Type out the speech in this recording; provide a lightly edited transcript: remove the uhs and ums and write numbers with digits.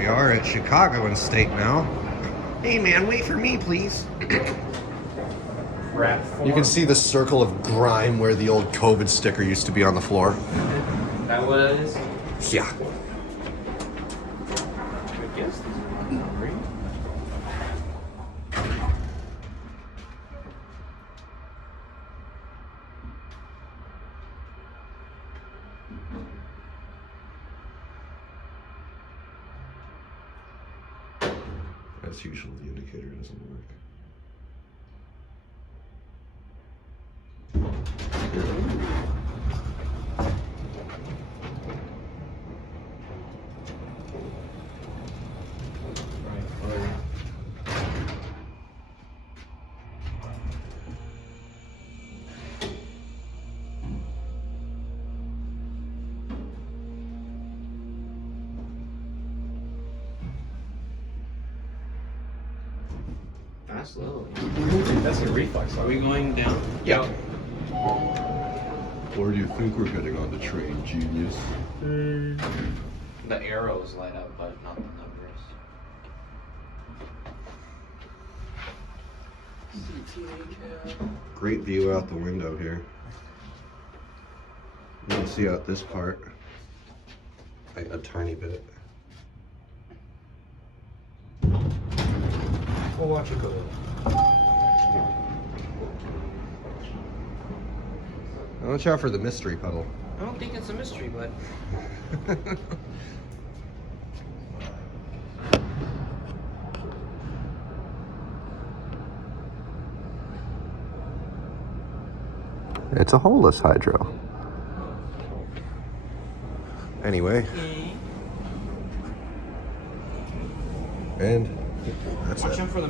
we are at Chicago and State now. Hey man, wait for me, please. You can see the circle of grime where the old COVID sticker used to be on the floor. Is that what it is? Yeah. I guess these are not green. As usual, the indicator doesn't work. Fast slowly. That's a reflex. Are we going down? Yeah. Where do you think we're heading on the train, genius? The arrows light up, but not the numbers. CTA. Great view out the window here. You can see out this part a tiny bit. We'll watch it go. Watch out for the mystery puddle. I don't think it's a mystery, but It's a holeless hydro. Anyway. And that's watch it. out for the